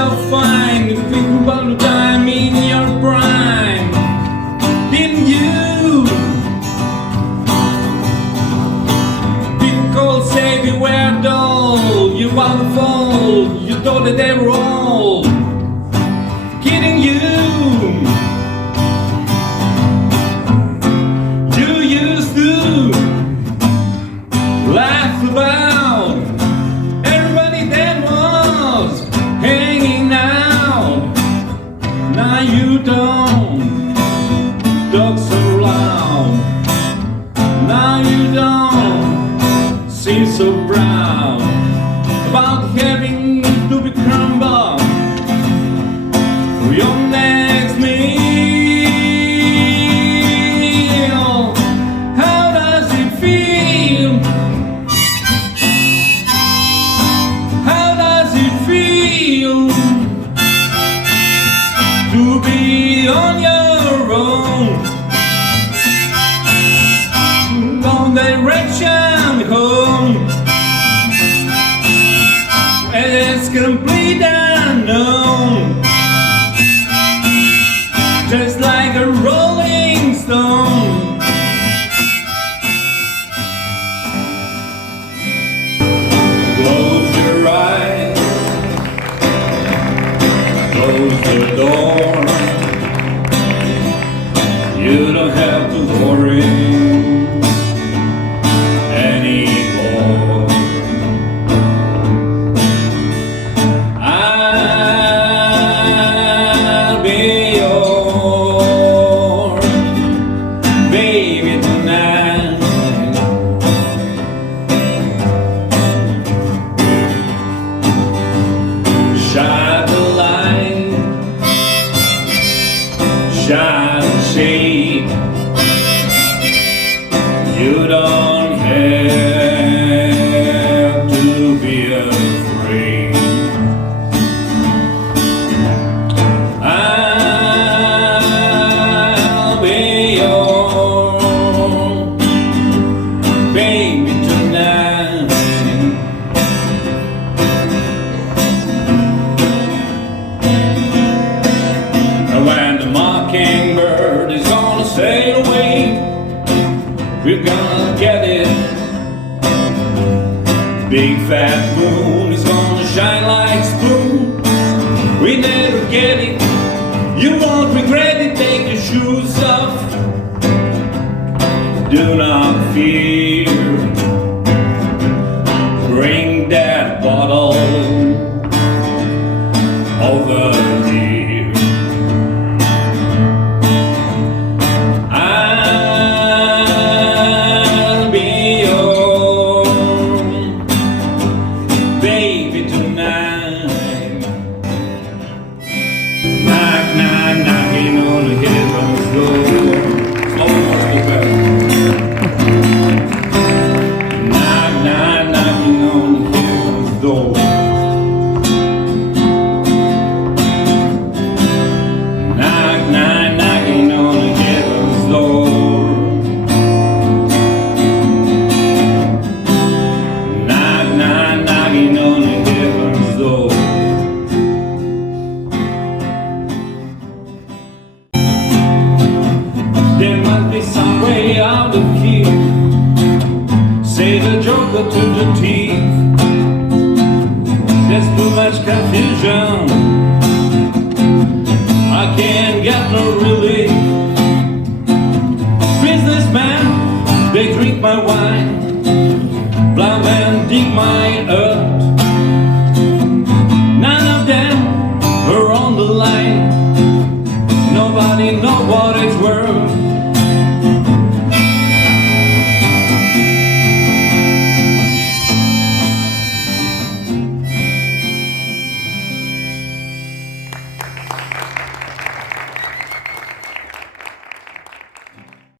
so fine. You think about the time in your prime, didn't you? People say beware doll, you are the fool. You thought that they were all kidding you. You used to laugh about everybody that was hanging out. Now you don't talk so loud. Now you don't seem so proud about having to be crumbled for your next meal. How does it feel? How does it feel to be on your own? No direction home, and it's complete unknown. Just like a rolling stone. Close your eyes, close the door. You don't have to worry anymore. I'll be yours, baby, tonight. Shine the light, shine the shade. You don't have to be afraid. I'll be yours, baby, tonight. And when the mockingbird is gonna sail away, we're gonna get it. Big fat moon is gonna shine like spoon. We never get it. You won't regret it. Take your shoes off. Do not fear. Bring that bottle over here. I'll be yours, baby, tonight. Knock, knock, knocking on the heaven's door. Almost go back. Knock, knock, knocking on the heaven's door. Knock, knock, knocking on the heaven's door. Knock, knock, knocking on the heaven's door. There must be some way out of here. Say the joker to the thief. There's too much confusion